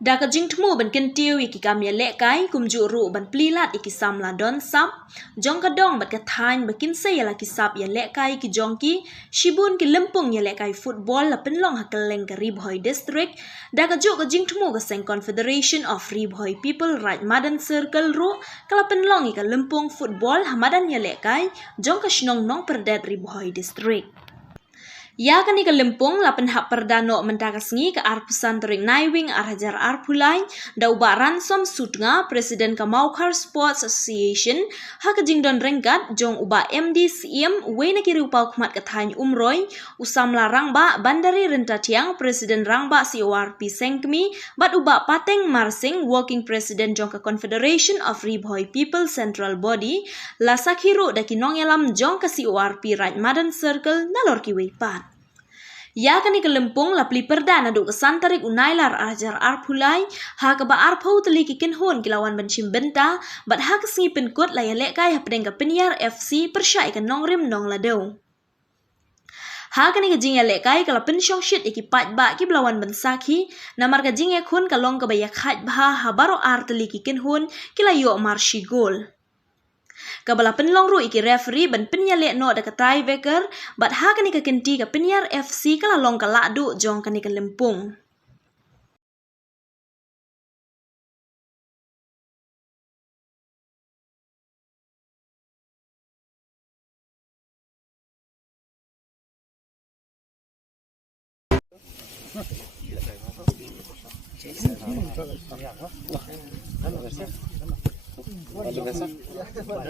Daka jing temu ban kentiu iki kamya lekai kumju ru ban plilat iki samla don sap jong kadong bat kathain bakin se yala kisap ya lekai ki jongki shibun ki lempung ya lekai football la penlong hakeleng ke Ribhoi district daka juk ka jing temu ka seng Confederation of Ribhoi People Right Madan Circle ru kala penlong ka lempung football hamadan ya lekai jong ka shnong nong perdet Ribhoi district. Ya kani ka lempung lapan hak perdano mentakas ke arpusan tering naiwing arhajar arpulai da uba ransom sutnga presiden ka Maukar Sports Association hak jingdon rengkat jong uba MD CM wena kiri upau kumat katany umroy usamla rangba bandari rentatiang presiden rangba CORP sengkmi bat uba pateng marsing working president jong ka Confederation of Ribhoi People Central Body la sakhiru da kinong yalam jong ka CORP Right Madan Circle nalor ki weipat. Ya kani kelempung la pli perdana du kesantarik unailar ajar arpulai ha ka ba arpau teli kikin hon kilawan benchim benta bat ha kesengi penkut la yalek kai hapdeng ka Penyiar FC persyai ka nongrim nong ladau. Ha kani ka jing yalek kai kala pensyong shit iki pat ba ki belawan bensaki namar ka jing yakun kalong ka bayak khat bah ha baro ar teli kikin hon kila yo marshi gol. Kabala penlong ru iki referee ban penyalek no da katai veker bat ha kani ka kenti ka Penyiar FC kala long ka ladu jong kani ka lempung.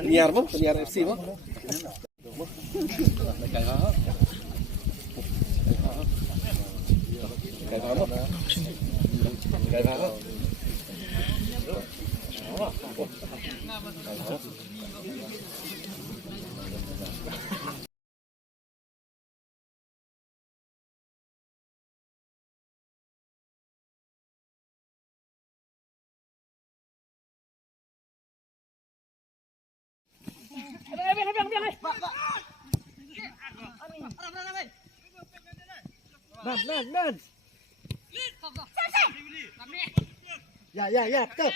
Penyiar mo, Penyiar FC mo. Man. Ya, betul.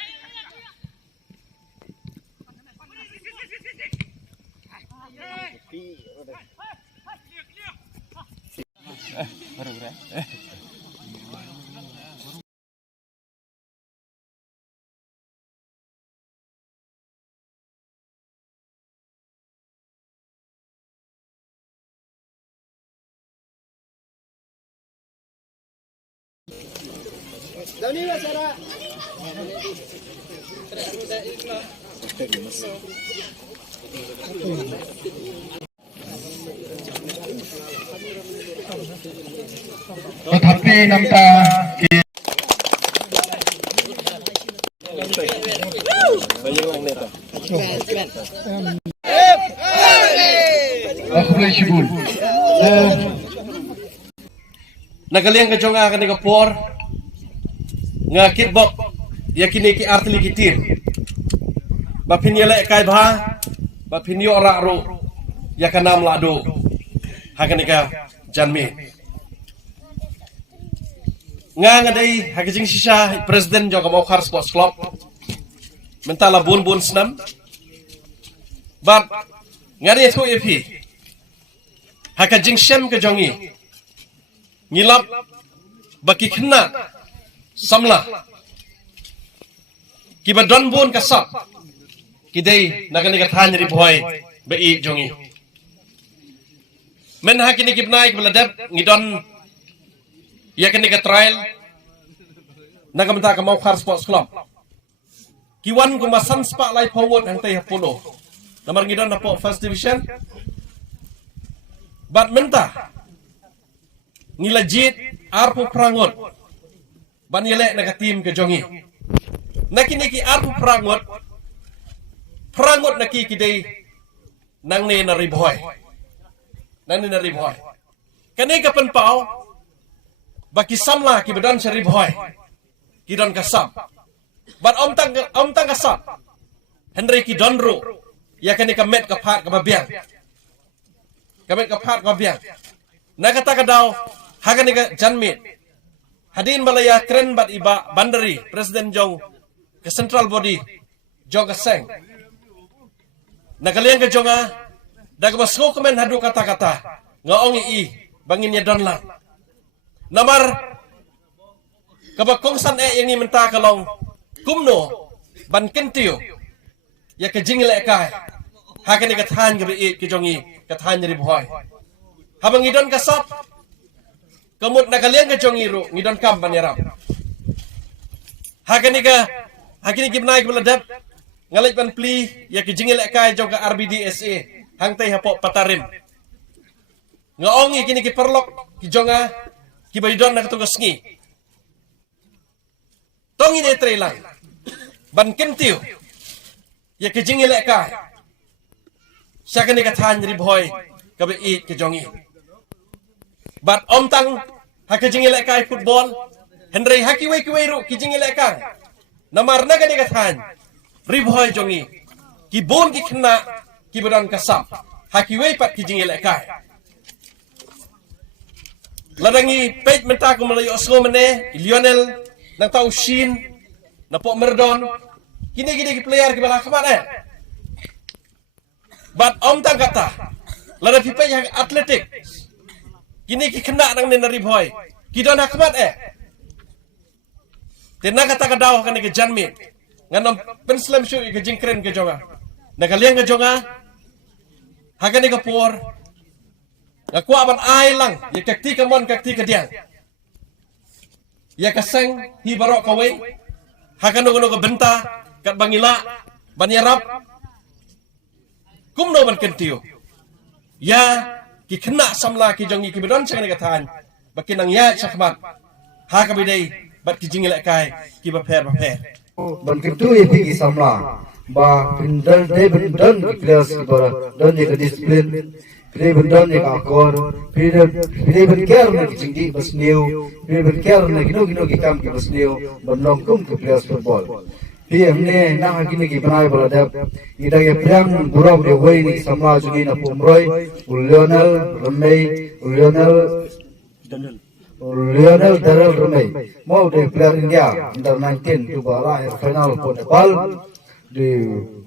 Tetapi nampak Nagaliang ka jong akan ka por nga kitbok yakini ki artli kitir ba pinyele kai bha ba pinyo ra ro yakanam lado hakanika janmi nga dai hakijing sisa presiden jong Maukar Sports Club mentala bun snam but ngari itu epi hakajing shem ke jongi ngilap baki kena samla kiba don bun kasap kidai nakani kathan Ribhoi bei jongi men hakini kibnai kibladep ngidon yakani ka trial nagamta ka Maukar Sports Club kiwan kumasan spa lai forward hang tay hapulo namar ngidon na po first division badminton ngilajit arpo prangot banyele naga tim ke jongi nakiniki arpo prangot nakikidai nang ne na Ribhoi kani ka penpau baki samla ki bedan sa Ribhoi kidon kasam bat om tang kasam Henry ki donro yakani ka met ka phat ka babiang kamet ka phat ka babiang nakata ka daw hakani ka janmit Hadin balaya keren bat iba bandari Presiden Jong ke Central Body Jong ke Seng. Nakalian ke jonga daga basko kemen hadu kata-kata ngaong i banginnya donla. Namar kabakongsan yang menta kalong kumno ban kentiu ya ke jingil kai hakan ni kathan ke i ke jongi kathan nyari boy. Habang idon kasap kamut nakalian ke jongi ru ngidon kam panirap. Hakan ni gimnai ke beladap ngalai pan pli ya ke jingil kai jong ke RBDSA hang tai hapok patarim. Ngaongi kini ki perlok ki jonga ki baidon nak tugas ngi. Tongi de trelang ban kentiu ya ke jingil kai. Siakan ni kathan nyari boy ke be i ke jongi. Bat om tang hak jingil kai football Henry haki wei ru ki jingil kai. Namar naga ni kathan riboy jongi ki bon ki kena ki badan kasap haki wei pat ki jingil kai. Ladangi page menta ko malayo osgo mene Lionel nang tau Shin na po Merdon kini ki player ki bala kamat Bat om tang kata lada pipay yang atletik kini ki kena nang nena riboy ki don hakmat Tena kata kadaw kan ke janmi nganam penslam syu ke jingkren ke jonga nakaliang ke jonga hakan ke por ngakwa ban ai lang ya kakti ka mon kakti ka diang ya kaseng hi barok kawe hakan no ke benta kat bangila banyarap kumno ban kentiu ya ki kena samla ki jongi ki bedon sang ka than bakinang ya sakmat ha ka bidai bat ki jingil kai ki ba pher ban kentu ye ki samla ba pindal de bendon ki players ki bara don ye ka discipline Pili bendon ye ka akor pili ben care na ki jingdi bas new pili ben care na gino ki kam ki bas new ban long kum ki players football Pi हमने ना हकीने की बनाए बोला जब इधर ये प्रेम बुरा बुरे हुए नहीं समाज जुगी ना पुमरोई Lionel Daryl Rumey mau de player India under 19 tu bala final po Nepal di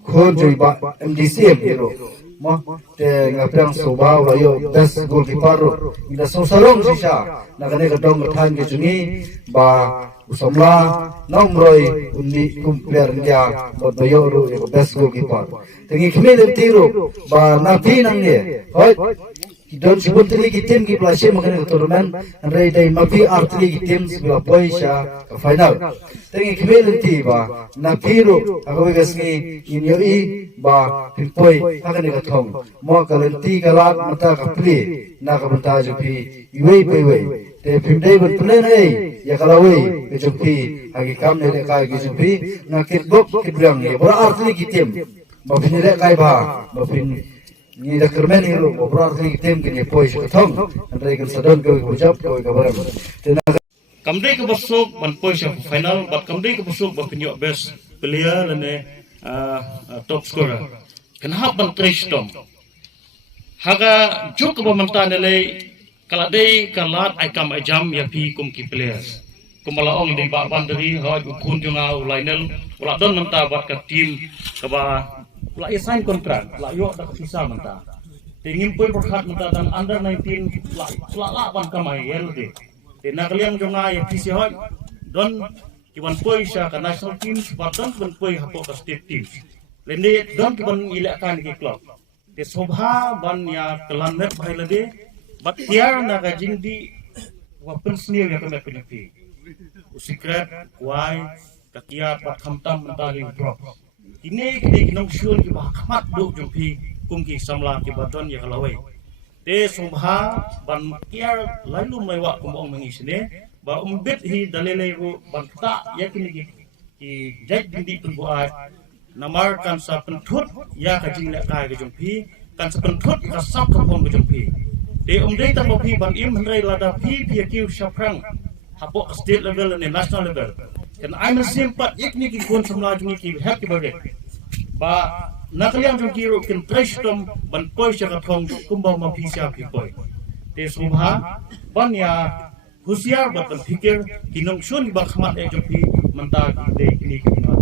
khon joi ba MDC hero mo te ngaprang subao layo best goalkeeper ida sosalong sisa nagane ka dong than ke jungi ba usamla nomroi undi kum player India bot bayo ru best goalkeeper tengi khme de tiro ba na pi nang ye hoi Don sebetulnya kita tim kita pelajari mengenai turnamen, andai dari mapi arti kita tim sebelah poinnya ke final. Tapi kembali nanti bah, napiru aku begasni inyoi bah pimpoi akan dikatakan. Mau kalanti kalat mata kapli, nak mata jupi iwei iwei. Tapi pimpai berplan ya kalau iwei jupi agi kam nilai kai jupi nak kitbok kitbiang ni. Berarti kita tim, mapi nilai kai bah, mapi ni dah kermen ni lo, berarti tim kini pois ketong, antara ikan sedon kau ucap kau kabaran. Kamdai ke besok ban pois final, bat kamdai ke besok ban penyok best player lene top scorer. Kenapa ban tristom? Haga juk ke pementan nilai kaladai kalat aikam ajam ya pi kum ki players. Kumalaong di bak bandari, hawa ukun jungau Lionel, ulak don menta bat ke tim keba la sign kontrak la yo dak visa menta tingin poi berkat menta dan under 19 la ban kamai yelde te nakaliang jonga ya visi hot don kiban poi sha ka national team badan ban poi hapo ka state team lende don kiban ilakan ki club te sobha ban ya kelanet bhailade bat tiar na ka jingdi weapon sneer ya ka penepi secret why kakia bat khamtam menta ling drop ini kita nong syul ki bahkamat do jumpi kum ki samla ki baton ya kalawai te subha ban kiar lalu mai wa kum ong mengisne ba umbet hi dalele ru ban ta ya kini ki jaj dindi perbuat namar kan sa pentut ya ka jing la kai ke jumpi kan sa pentut ka sap ka pon ke jumpi te umdei ta mopi ban im hendrai lada pi kiu shaprang hapo state level and national level kan I'm simpat ikni ki kon samla jungi ki hak ki berde ba nakaliang jung kiro kin tristom ban poi sya ka thong kumbau ma phisa ki poi te subha ban ya husiar bat ban fikir kinong shun ba khamat e jopi manta de kini kini